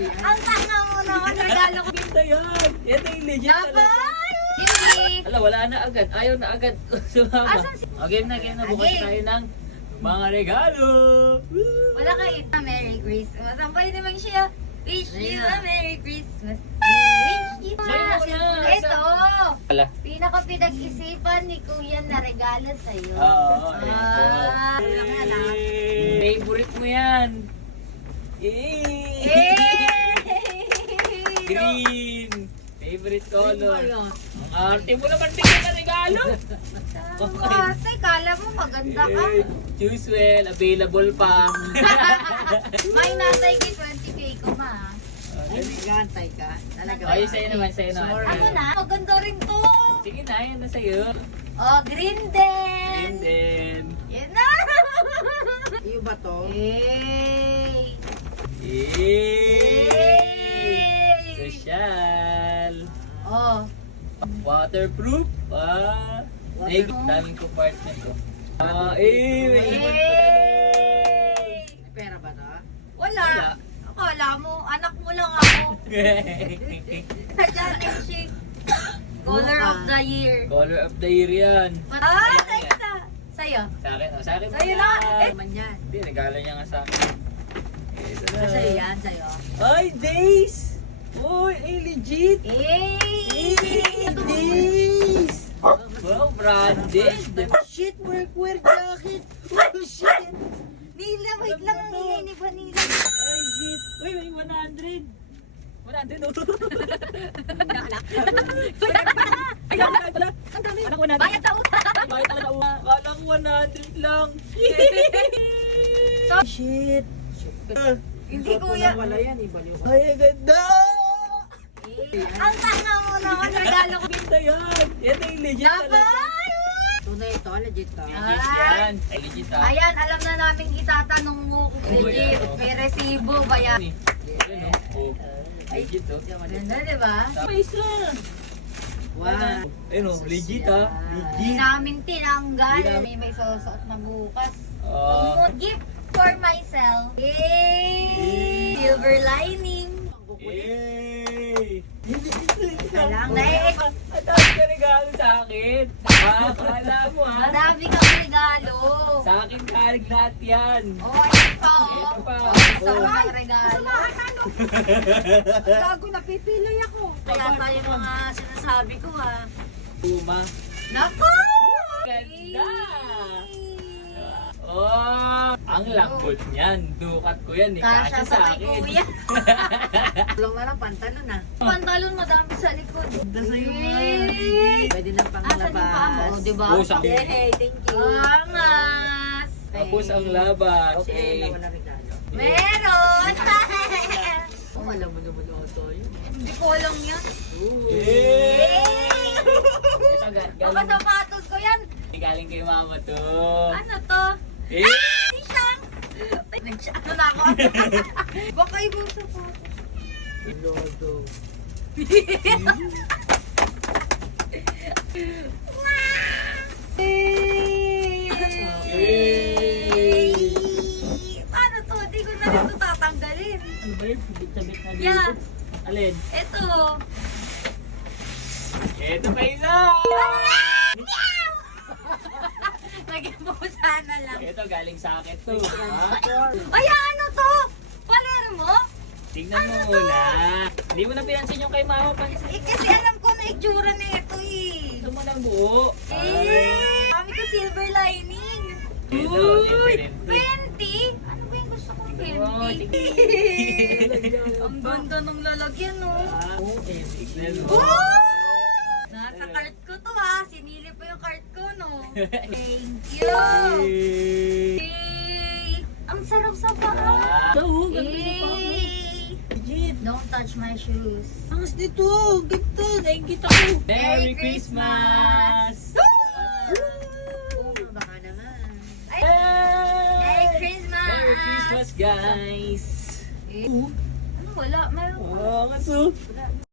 Ang tanga mo naman, regalo ko. Ganda yan. Ito yung legit talaga. Hindi. Ala, wala na agad. Ayaw na agad. Sumama. Asan si... Okay na. Bukas Again. tayo ng mga regalo. Woo! Wala kang ita, Merry Christmas. Ang pwede naman siya. Wish you a Merry Christmas. Wish you Sa'yo na. Ito. Ala. Pinaka-pinag-isipan ni Kuya na regalo sa'yo. Oo. Ah, ito. alam nga na. Favorite mo yan. Eh! Green. Favorite color. Ang arte mo naman bigyan na regalo. Kasi kala mo maganda ka. Choose well. Available pa. May natay kay 20k ko ma. Ay, nag-aantay ka? Talaga. Ay, sa'yo naman. Ano na? Maganda rin to. Sige na, yan na sa'yo. Oh, green din. And then... Yan na. Iyo ba to? Yay! Yay! Yay! Social! Oh, Waterproof! Ay, daming compartment ko. May ibon pa yay! May pera ba to? Wala. Wala. Akala mo, anak mo lang ako. dalawa. Jacket chic. Color of the year. Color of the year yan. Thanks na. Sa'yo. Sa akin, sa akin. Sa'yo na. Naman yan. Hindi, regalo niya nga sa akin. Ito na. Sa'yo yan, sa'yo. Ay, Days! Uy, legit! Yay! Days! Wow, branded! Shit, workwear jacket! Oh, shit! Nila, wait lang. Ang ingay ni Vanilla. Ay, shit! Uy, may 100! 100, oh! Ay, pala! Ang dami. Anak 100! Bayad sa utang. Bakit talaga ako? Kala ko 100 lang! Shit! Hindi kuya. Wala yan, ibaliw ka. Ay, ang ganda! Ang tanga mo naman. Regalo ko. Ganda yan! Ito yung legit talaga! Laban! Tunay ito, legit to. Legit yan! Ay, legit ah! Ayan, alam na namin itatanong mo kung legit. May resibo ba yan? Ayun, oh. Legit oh. Ganda, di ba? May isa! Wow. Ayun oh, legit ah! Hindi Legit! namin tinanggal. Hindi namin- May susuot na bukas. Ah. Gift for myself. Yay! Silver lining. Yay! Kailangan na Ang dami ka regalo sa akin! Akala mo ha? Madami kang regalo. Sa akin kalig lahat yan! Oh, ito pa. Ito pa. Sarap ng regalo. Gago, napipili ako. Kaya tayo mga sinasabi ko ha. Puma! Nako! Ganda! Oh! Ang lambot niyan! Dukat ko yan eh! Kasha Kasya sa sa kay akin! kuya. Tulong na lang, pantalon na. Pantalon madami sa likod. Ganda sa'yo, ma. Yay! Pwede lang pang Asan yung paa mo? labas. Diba? Oh, sa- Hey, thank you. Angas! Tapos ang laban! Kasi Okay! na wala regalo. Meron! Oh, alam mo naman ito yun. Hindi ko alam yan. Yay! Yay! Ito Baka galing, sapatos ko yan. galing kay mama to! Ano to? Eh! Ay, siyang! Ano na ako? Baka ibang sapatos. Lodo. Yay! Paano to? Hindi ko na ito tatanggalin. Ano ba yun? Sabit na dito? Yeah. Alin? Ito. Ito pa isa! Lagyan mo sana lang. Ito galing sa akin to. Ay, ano to? Palero mo? Tingnan mo muna. Hindi mo na pinansin yung kay mama pa. Eh, kasi alam ko na itsura na ito eh. Ito mo ng buo. Eh, kami ko silver lining. Ito, Uy, different. 20? Ano ba yung gusto kong Oh, 20? Ang ganda ng lalagyan, no? Tignan mo. Oh! Nasa cart ko to ha. Sinili pa yung cart ko, no? Thank you! Yay! Ang sarap sa paa! Yay! Don't touch my shoes. Angas nito. Ganda. Naingit ako. Merry Christmas! Oh, baka naman. Ay, Hey! Merry Christmas! Merry Christmas, guys! Ano wala? Meron Oh, kaso.